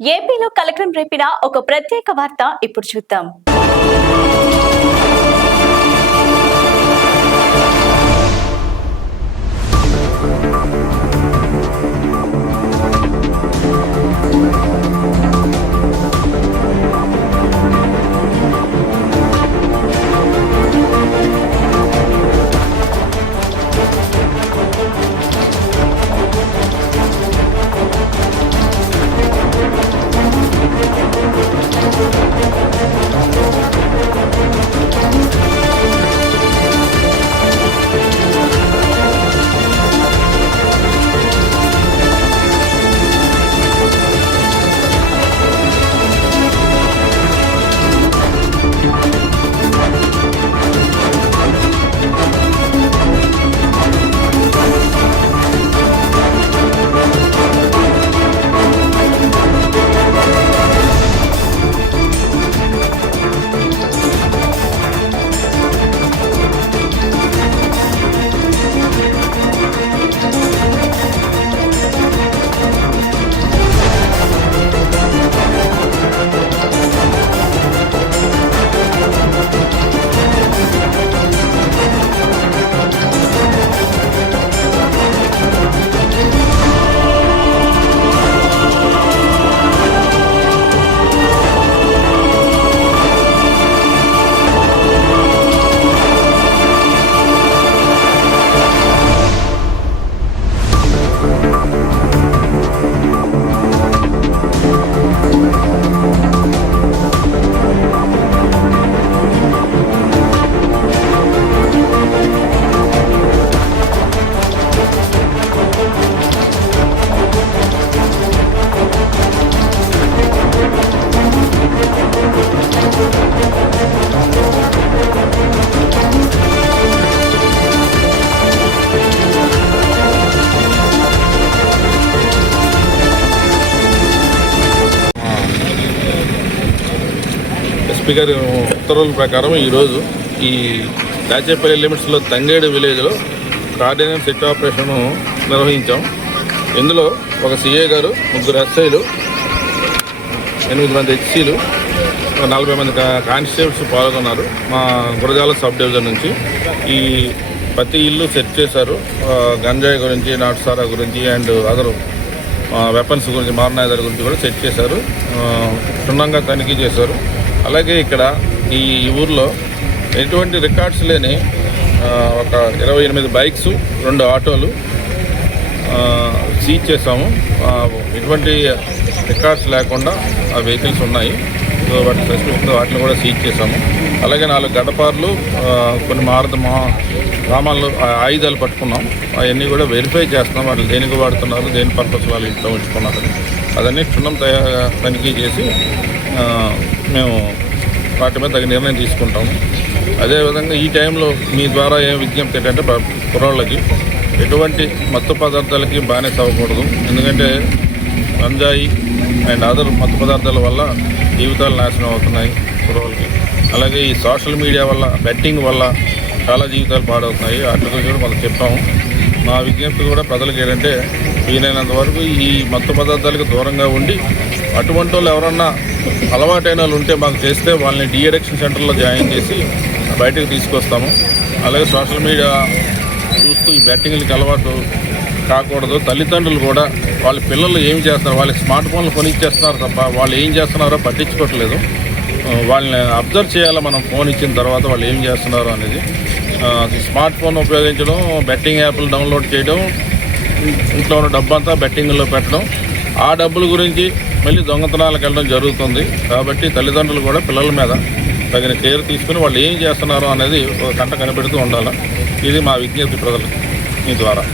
ఏపీలో కలెక్టర్ రేపిన ఒక ప్రత్యేక వార్త ఇప్పుడు చూద్దాం. ఎస్పీ గారి ఉత్తర్వుల ప్రకారం ఈరోజు ఈ దాచేపల్లి లిమిట్స్లో తంగేడు విలేజ్లో కార్డినెన్స్ సెట్ ఆపరేషన్ నిర్వహించాం. ఇందులో ఒక సిఏ గారు, 3 ఎస్ఐలు, 8 మంది హెచ్సీలు, 40 మంది కానిస్టేబుల్స్ పాల్గొన్నారు. మా గురజాల సబ్ డివిజన్ నుంచి ఈ ప్రతి ఇల్లు సెట్ చేశారు. గంజాయి గురించి, నాటుసారా గురించి అండ్ అదర్ వెపన్స్ గురించి, మారణాయుధాల గురించి కూడా సెట్ చేశారు. క్షుణ్ణంగా తనిఖీ చేశారు. అలాగే ఇక్కడ ఈ ఊర్లో ఎటువంటి రికార్డ్స్ లేని ఒక 28 బైక్స్, 2 ఆటోలు సీజ్ చేసాము. ఎటువంటి రికార్డ్స్ లేకుండా ఆ వెహికల్స్ ఉన్నాయి. సో వాటి సస్పెక్ట్ వాటిని కూడా సీజ్ చేసాము. అలాగే 4 గడపార్లు, కొన్ని గ్రామాల్లో ఆయుధాలు పట్టుకున్నాం. అవన్నీ కూడా వెరిఫై చేస్తున్నాం. వాళ్ళు దేనికి వాడుతున్నారు, దేని పర్పస్ వాళ్ళు ఇంట్లో ఉంచుకున్నారు, అదన్నీ క్షుణ్ణం తనిఖీ చేసి మేము వాటి మీద తగిన నిర్ణయం తీసుకుంటాము. అదేవిధంగా ఈ టైంలో మీ ద్వారా ఏం విజ్ఞప్తి ఏంటంటే, కుర్రాళ్ళకి ఎటువంటి మత్తు పదార్థాలకి బానిస అవ్వకూడదు. ఎందుకంటే గంజాయి అండ్ అదర్ మత్తు పదార్థాల వల్ల జీవితాలు నాశనం అవుతున్నాయి కుర్రాళ్ళకి. అలాగే ఈ సోషల్ మీడియా వల్ల, బెట్టింగ్ వల్ల చాలా జీవితాలు పాడవుతున్నాయి. వాటి గురించి కూడా మనం చెప్పాము. మా విజ్ఞప్తి కూడా ప్రజలకు ఏంటంటే, వీలైనంత వరకు ఈ మత్తు పదార్థాలకు దూరంగా ఉండి, అటువంటి వాళ్ళు ఎవరన్నా అలవాటైన వాళ్ళు ఉంటే మాకు చేస్తే వాళ్ళని డీఅడిక్షన్ సెంటర్లో జాయిన్ చేసి బయటకు తీసుకొస్తాము. అలాగే సోషల్ మీడియా చూస్తూ ఈ బెట్టింగ్లకి అలవాటు కాకూడదు. తల్లిదండ్రులు కూడా వాళ్ళ పిల్లలు ఏం చేస్తున్నారు, వాళ్ళకి స్మార్ట్ ఫోన్లు కొనిచ్చేస్తున్నారు తప్ప వాళ్ళు ఏం చేస్తున్నారో పట్టించుకోవట్లేదు. వాళ్ళని అబ్జర్వ్ చేయాలి మనం, ఫోన్ ఇచ్చిన తర్వాత వాళ్ళు ఏం చేస్తున్నారు అనేది. స్మార్ట్ ఫోన్ ఉపయోగించడం, బెట్టింగ్ యాప్లు డౌన్లోడ్ చేయడం, ఇంట్లో ఉన్న డబ్బు అంతా బెట్టింగ్లో పెట్టడం, ఆ డబ్బుల గురించి మళ్ళీ దొంగతనాలకు వెళ్ళడం జరుగుతుంది. కాబట్టి తల్లిదండ్రులు కూడా పిల్లల మీద తగిన కేర్ తీసుకుని వాళ్ళు ఏం చేస్తున్నారో అనేది ఒక కంట కనిపెడుతూ ఉండాలి. ఇది మా విజ్ఞప్తి ప్రజలకు మీ ద్వారా.